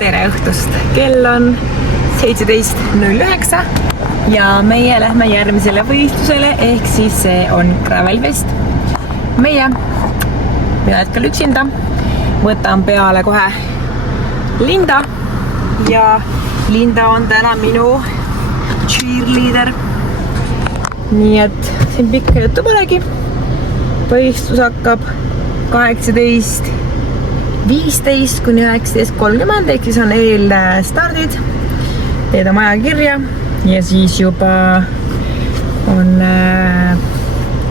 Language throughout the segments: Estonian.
tere õhtust! Kell on 17.09 ja meie lähme järgmisele võistlusele ehk siis see on Gravelfest. Meie hetkel üksinda võtan peale kohe Linda ja Linda on täna minu cheerleader. Nii et siin pikka juttu polegi. Võistlus hakkab 18.15 kuni 19.30 ehk siis on eelstardid. Teed oma ajakirja ja siis juba on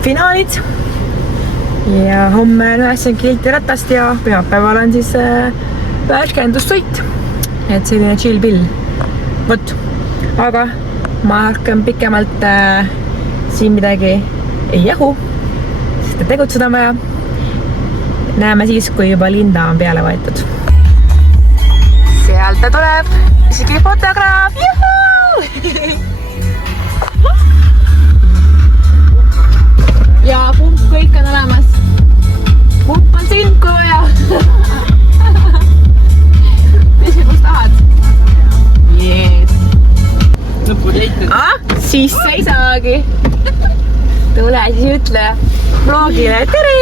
finaalid. Ja homme 90 kilti ratast ja pühapäeval on siis värskendussuit. Et selline chill pill. Vot, aga ma hakkan pikemalt siin midagi ei jahu, sest tegutseda on vaja. Näeme siis, kui juba Linda on peale võetud. Sealt ta tuleb, isegi fotograaf, juhuu! Ja pump kõik on olemas. Pump on siin, kui vaja. Mis tahad? Jees. Lõpud leitnud. Siis sa ei saagi. Tule siis ütle vlogile tere!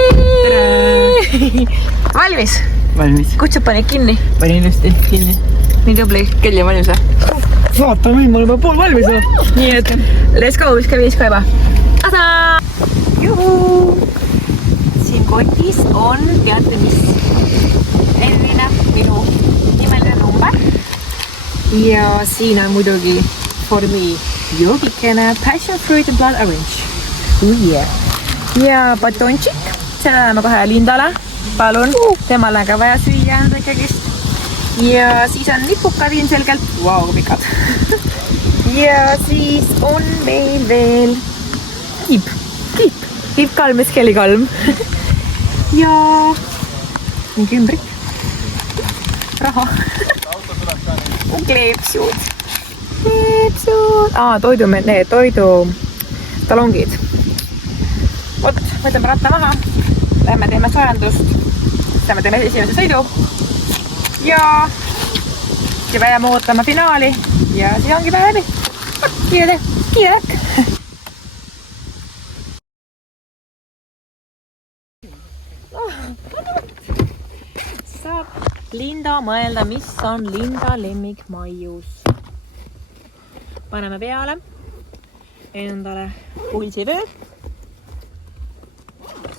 Valmis? Valmis. Kutsud panid kinni? Panin ilusti kinni. Nii tubli. Kell on valmis või? Vaata, mul juba pool valmis on. Nii et let's go, viska viis ka juba. Asa! Juhuu! Siin kotis on, teate mis? Elvina, minu nimeline number. Ja siin on muidugi for me joogikene passion fruit and blood orange. Oh yeah. Ja batončik. Selle läheme kohe Lindale. Palun. Temal on ka vaja süüa kõigist. Ja siis on nipukad ilmselgelt. Vau, pikad. Ja siis on meil veel kiip. Kiip-kalm ja skelikalm. Ja mingi ümbrik. Raha. Kleepsud. Toidu talongid. Vot, võtame ratta maha. Lähme teeme soojendust. Lähme teeme esimese sõidu. Ja jääme ootama finaali. Ja siis ongi päev läbi. Kiire. Saab Linda mõelda, mis on Linda lemmikmaius. Paneme peale endale pulsivöö.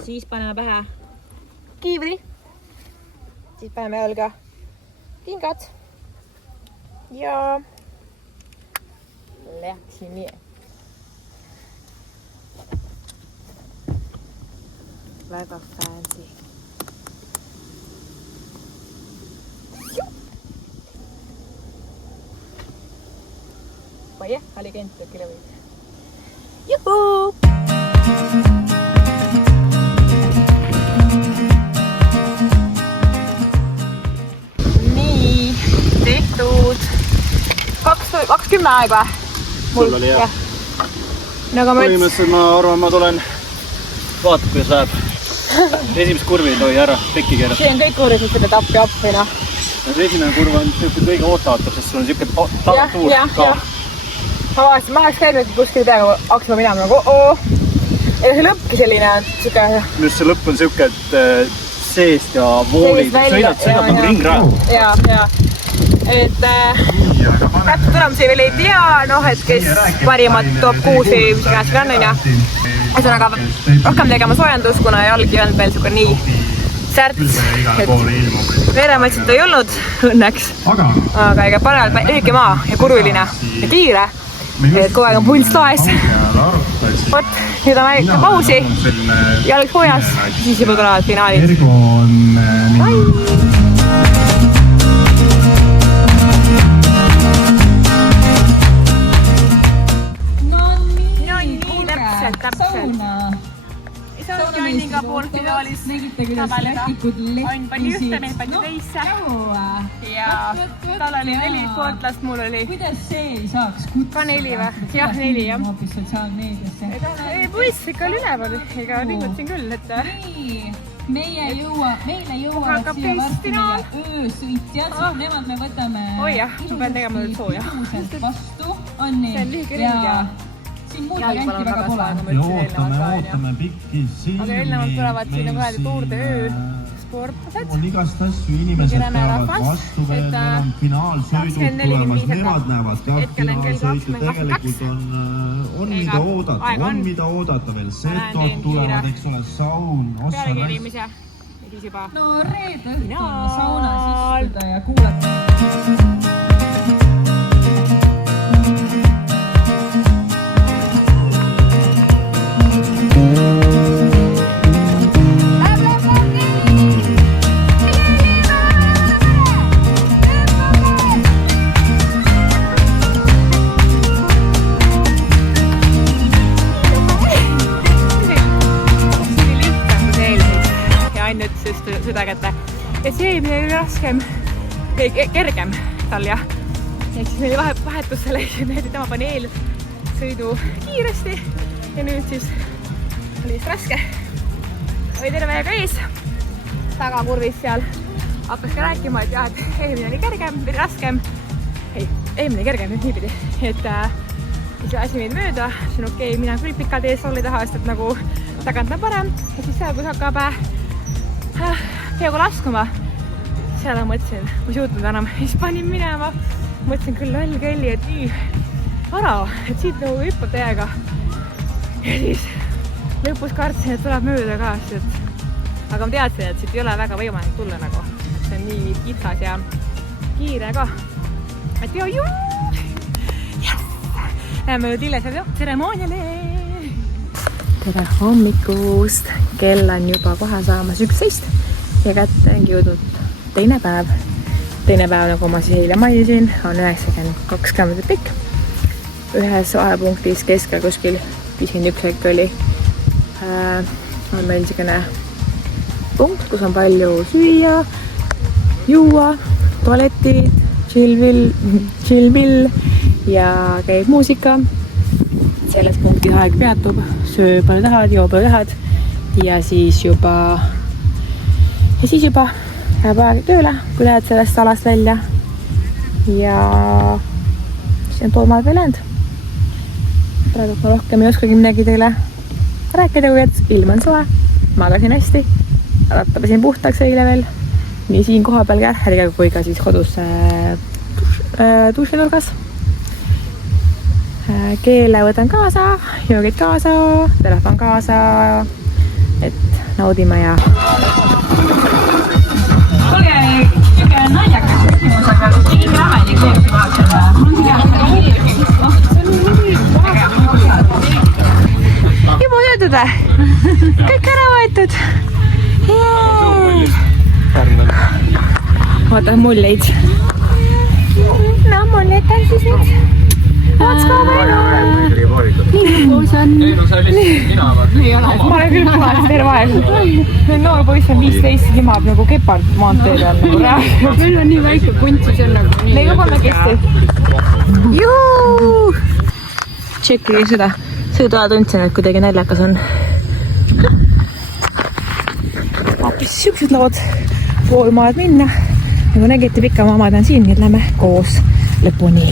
Siis paneme pähe kiivri. Siis paneme jalga kingad. Ja läksin nii. Väga fancy. Vai oli kenttä kilometriä. Juhuu! Nii, tehtud 20 aega. Mul oli jah. Põhimõtteliselt ma arvan, ma tulen vaatab, kuidas läheb. Esimest kurvi ei tohi ära pekki keerata. See on kõik kurvis, et seda tappi appina. See esimene kurv on kõige ootavatud, sest sul on siuke tuur ka. Ma oleks käinud kuskil peaaegu hakkasime minema nagu Ega see lõppki selline siuke... Just see lõpp on siuke, et seest ja voolid sõidad nagu ringrajal. Ja. Et täpselt tulemusi veel ei tea, et kes parimat top 6 või mis käes on ja ühesõnaga rohkem tegema soojendus, kuna jalgi on veel siuke nii särts, et verematsit ei olnud õnneks, aga ega parajalt lühike maa ja kurviline ja kiire, et kogu aeg on pulss toes. Vot, nüüd on väike pausi, jalg hoojas, siis juba tulevad finaalid. Täpselt. See ongi Anninga poolt finaalis tabeleda. Ain pani ühte, meil pani teisse. Ja tal oli 4 sportlast, mul oli ka 4 või? Jah, 4 jah. Ei, poiss ikka oli üleval, ega liigutasin küll, et meile jõuavad siia varsti meie öösõitjad. Nemad me võtame ilusti vastu. Anni ja siin muud varianti väga pole. Ja ootame pikki silmi. Aga eelnevalt tulevad siin kuradi tuurde öö sportlased. On igast asju, inimesed peavad vastu veel, meil on finaalsõidud tulemas, nemad näevad ka finaalsõidu, tegelikult on mida oodata veel, setod tulevad, eks ole, saun, pealekirimise ja siis juba no reede õhtul saunas istuda ja kuulata. süda kätte. Ja see eelmine oli raskem, kergem tal ja siis meil vahetus selle esimene, tema pani eelsõidu kiiresti ja nüüd siis oli vist raske. Oli terve aega ees, tagakurvis seal hakkas ka rääkima, et jah, et eelmine oli kergem või raskem. Ei, eelmine kergem nüüd niipidi, et siis asi meid mööda, see on okei, mina küll pikalt ees oli taha, sest et nagu tagant on parem ja siis seal, kus hakkab peaaegu laskuma, seal ma mõtlesin, ma ei suutnud enam, siis panin minema, mõtlesin küll loll kõlli, et nii vara, et siit nagu hüppab täiega ja siis lõpus kartsin, et tuleb mööda ka, sest aga ma teadsin, et siit ei ole väga võimalik tulla nagu, see on nii kitsas ja kiire ka, et joo, yes! Läheme Tilles tseremooniale. Tere hommikust, kell on juba kohe saamas 11 ja kätte on jõudnud teine päev. Teine päev, nagu ma siis eile mainisin, on 92 kilomeetrit pikk. Ühes vahepunktis keskel kuskil 51 hetk oli. On meil selline punkt, kus on palju süüa, juua, tualetid, chillbill ja käib muusika. Selles punktis aeg peatub, söö palju tahad, joo palju tahad ja siis juba läheb aeg tööle, kui lähed sellest alast välja ja siis on pool maad veel jäänud. Praegu ma rohkem ei oskagi midagi teile rääkida, kui et ilm on soe, magasin hästi, rattapesin puhtaks eile veel, nii siin koha peal kärheriga kui ka siis kodus dušinurgas. Keele võtan kaasa, joogid kaasa, telefon kaasa, et naudime ja... Olge, niisugune naljakas küsimus, aga kas keegi ametlik veebki vaatama? Juba söödud või? Kõik ära võetud! Ootan mulleid. No mulleid on siis nüüd. What's going on? Nii kuus on. Ei, no sa lihtsalt mina vaata. Ei ole. Ma olen küll puhas terve aeg. Meil noor poiss on 15, kimab nagu kepard maanteed on nagu rääknud. Meil on nii väike punt, siis on nagu nii. Meil on kolmekesti. Juhu! Tšekkige seda. Sõidu aja tundsin, et kuidagi näljakas on. Hoopis siuksed lood. Pool maad minna. Nagu nägite, pika mamad on siin, nii et lähme koos lõpuni.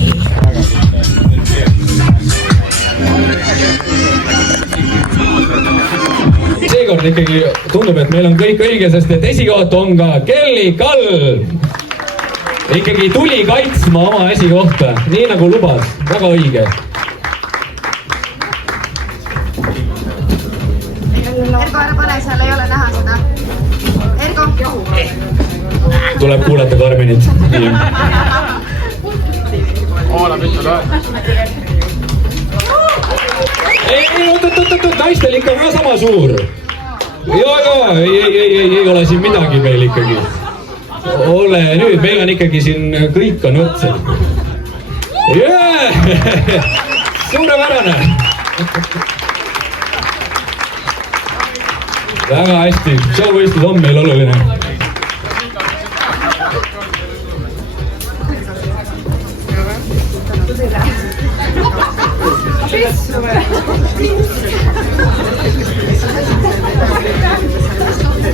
Seekord ikkagi tundub, et meil on kõik õige, sest et esikoht on ka Kelly Kall. Ikkagi tuli kaitsma oma esikohta, nii nagu lubas. Väga õige. Ergo, ära pane, seal ei ole näha seda. Ergo, johu. Tuleb kuulata Karmenit. Oona mittud aeg. Ei, naistel ikka ka sama suur. Ei ole siin midagi meil ikkagi. Ole nüüd, meil on ikkagi siin kõik on õtsed. Suurepärane. Väga hästi, showvõistlus on meil oluline.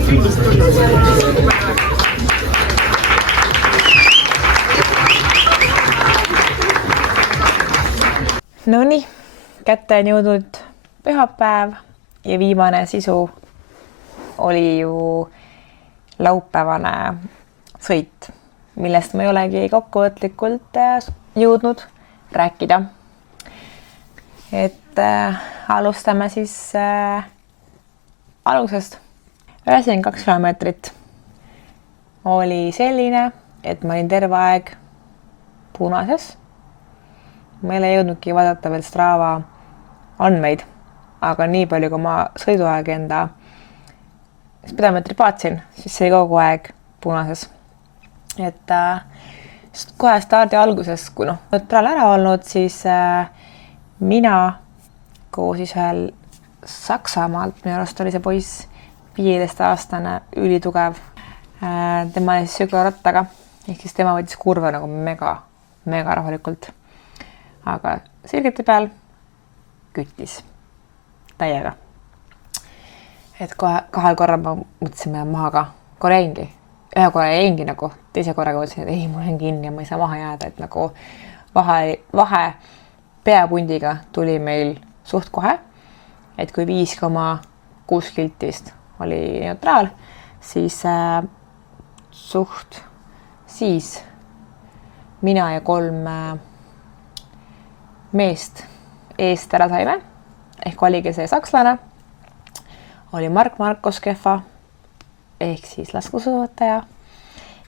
küüdist tulnud. Nonii, kätte on jõudnud pühapäev ja viimane sisu oli ju laupäevane sõit, millest ma ei olegi kokkuvõtlikult jõudnud rääkida. Et alustame siis algusest. 92 kilomeetrit oli selline, et ma olin terve aeg punases. Ma ei ole jõudnudki vaadata veel Strava andmeid, aga nii palju, kui ma sõiduaeg enda speedomeetrit vaatasin, siis see oli kogu aeg punases. Et kohe stardi alguses, kui neutraal ära olnud, siis mina koos siis ühel Saksamaalt, minu arust oli see poiss 15-aastane, ülitugev. Tema oli süklarattaga, ehk siis tema võttis kurve nagu mega rahulikult. Aga sirgete peal küttis täiega. Et kahel korral ma mõtlesin, et maha ka korra jäingi. Ühe korra jäingi nagu, teise korraga mõtlesin, et ei, mul on kinni ja ma ei saa maha jääda. Et nagu vahe peapundiga tuli meil suht kohe. Et kui 5,6 kiltist oli neutraal, siis siis mina ja 3 meest eest ära saime, ehk oligi see sakslane, oli Markus Kehva, ehk siis laskusuusataja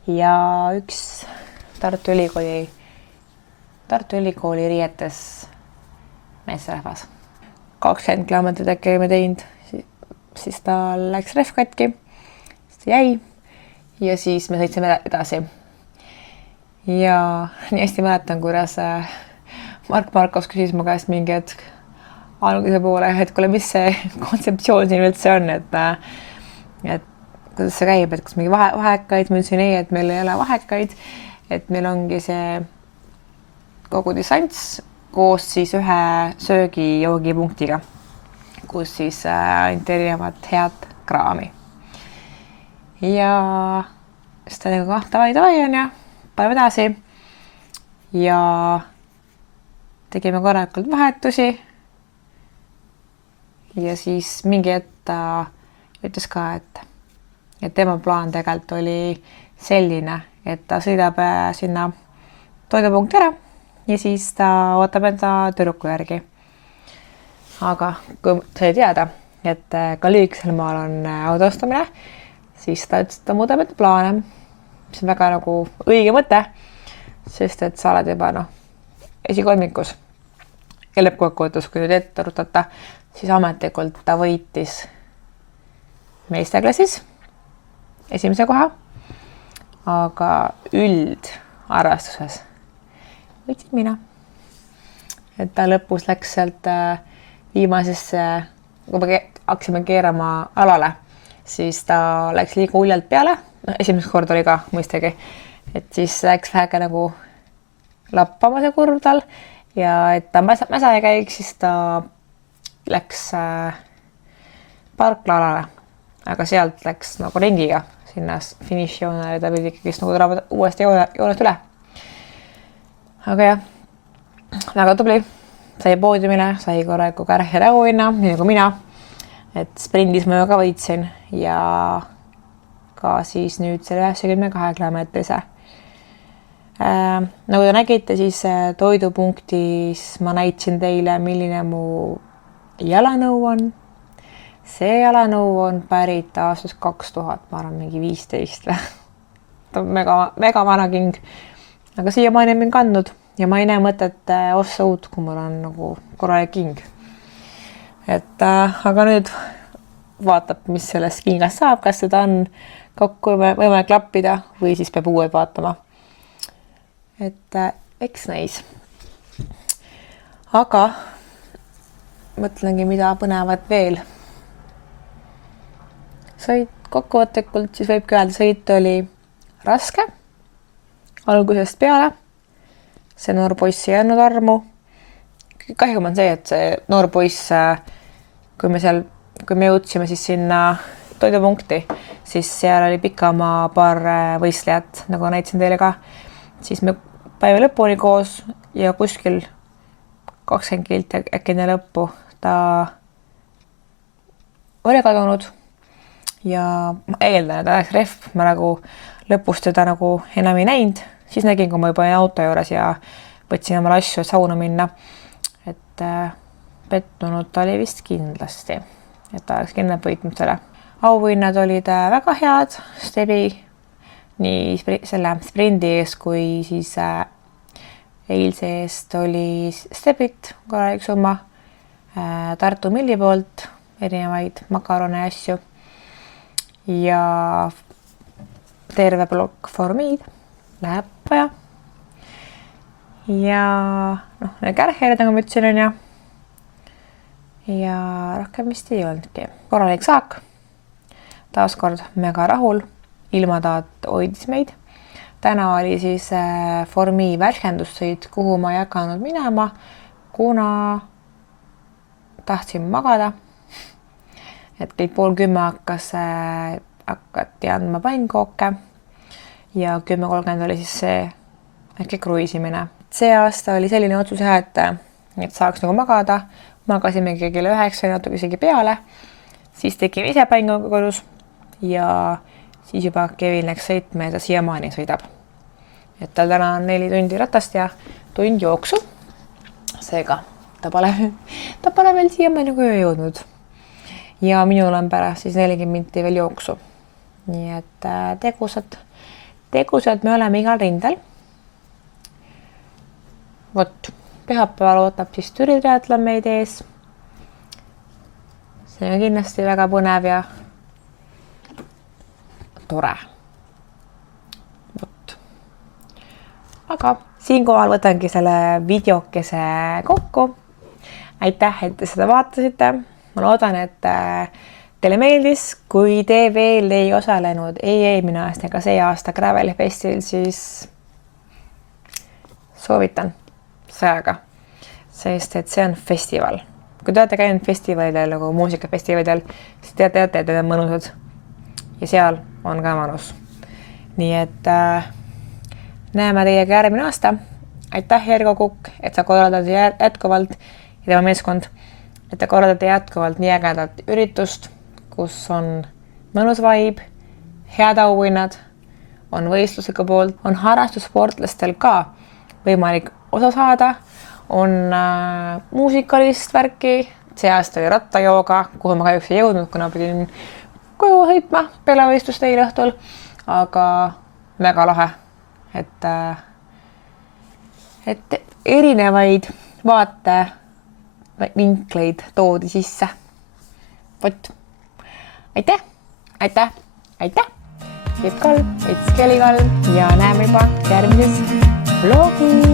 ja üks Tartu Ülikooli riietes meesterahvas. 20 kilomeetrit äkki me teinud, siis ta läks rehv katki, siis ta jäi ja siis me sõitsime edasi. Ja nii hästi mäletan, kuidas Markus küsis mu käest mingi hetk alguse poole, et kuule, mis see kontseptsioon siin üldse on, et kuidas see käib, et kas mingi vahekaid, ma ütlesin ei, et meil ei ole vahekaid, et meil ongi see kogu distants koos siis ühe söögi-joogipunktiga, kus siis anti erinevat head kraami. Ja siis ta nagu davai on ja paneme edasi ja tegime korralikult vahetusi ja siis mingi hetk ta ütles ka, et tema plaan tegelikult oli selline, et ta sõidab sinna toidupunkti ära ja siis ta ootab enda tüdruku järgi. Aga kui sai teada, et ka lühikesel maal on autostamine, siis ta ütles, et ta muudab enda plaane, mis on väga nagu õige mõte, sest et sa oled juba esikolmikus. Ja lõppkokkuvõttes, kui nüüd ette rutata, siis ametlikult ta võitis meesteklassis esimese koha, aga üldarvestuses võitsin mina. Et ta lõpus läks sealt viimasesse, kui me hakkasime keerama alale, siis ta läks liiga uljalt peale. Esimest kord oli ka mõistagi, et siis läks vähega nagu lappama see kurv tal. Ja et ta mäsa ei käiks, siis ta läks parklaalale, aga sealt läks nagu ringiga sinna finišijoonele ja ta pidi ikkagi nagu tulema uuesti joonest üle. Aga jah, väga tubli, sai poodiumile, sai korralikku kärhe auhinna, nii nagu mina, et sprindis ma ka võitsin ja ka siis nüüd selle 92 kilomeetrise. Nagu te nägite, siis toidupunktis ma näitasin teile, milline mu jalanõu on. See jalanõu on pärit aastast 2000, ma arvan, mingi 15 või. Ta on mega vana king, aga siiamaani on mind kandnud ja ma ei näe mõtet ossa uut, kui mul on nagu korralik king. Et aga nüüd vaatab, mis sellest kingast saab, kas seda on kokku võimalik klappida või siis peab uued vaatama. Et eks näis. Aga mõtlengi, mida põnevat veel. Sõit kokkuvõtlikult, siis võibki öelda, sõit oli raske algusest peale. See noor poiss ei andnud armu. Kahjum on see, et see noor poiss, kui me jõudsime siis sinna toidupunkti, siis seal oli pikamaa paar võistlejat, nagu näitasin teile ka. Siis me päeva lõpuni koos ja kuskil 20 kilt äkki enne lõppu ta oli kadunud ja ma eeldan, et oleks rehv, ma nagu lõpus teda nagu enam ei näinud, siis nägin, kui ma juba auto juures ja võtsin omale asju, et sauna minna. Et pettunud ta oli vist kindlasti, et ta oleks kindlasti võitnud selle. Auhinnad olid väga head, Stebi nii selle sprindi eest kui siis eilse eest oli Stebit korralik summa, Tartu Milli poolt erinevaid makarone ja asju ja terve plokk formiid läheb vaja. Ja need kärherid, nagu ma ütlesin, ja rohkem vist ei olnudki. Korralik saak, taaskord mega rahul, ilmataat hoidis meid. Täna oli siis formi värskendusseid, kuhu ma ei hakanud minema, kuna tahtsin magada. Et kõik 9:30 hakati andma pannkooke ja 10:30 oli siis see äkki kruiisimine. See aasta oli selline otsus, et saaks nagu magada. Magasimegi kella 9 natuke isegi peale. Siis tegime ise pannkooke kodus ja siis juba Kevin läks sõitma ja ta siiamaani sõidab. Et tal täna on 4 tundi ratast ja tund jooksu. Seega ta pole veel siiamaani koju jõudnud. Ja minul on pärast siis 40 minti veel jooksu. Nii et tegusad me oleme igal rindel. Vot, pühapäeval ootab siis Türi triatlon meid ees. See on kindlasti väga põnev ja tore. Vot. Aga siinkohal võtangi selle videokese kokku. Aitäh, et te seda vaatasite. Ma loodan, et teile meeldis. Kui te veel ei osalenud ei eelmine aasta ega see aasta Graveli Festil, siis soovitan sõjaga, sest et see on festival. Kui te olete käinud festivalidel, nagu muusikafestivalidel, siis te teate, et need on mõnusad. Ja seal on ka mõnus. Nii et näeme teiega järgmine aasta. Aitäh, Ergo Kukk, et sa korraldad jätkuvalt ja tema meeskond, et te korraldate jätkuvalt nii ägedat üritust, kus on mõnus vibe, head auhinnad, on võistlusega poolt, on harrastussportlastel ka võimalik osa saada, on muusikalist värki, see aasta oli rattajooga, kuhu ma kahjuks ei jõudnud, kuna pidin koju sõitma pealevõistlust eile õhtul, aga väga lahe, et erinevaid vaatevinkleid toodi sisse. Vot. Aitäh! Kiit Kall, It's Kelly Kall ja näeme juba järgmises vlogis.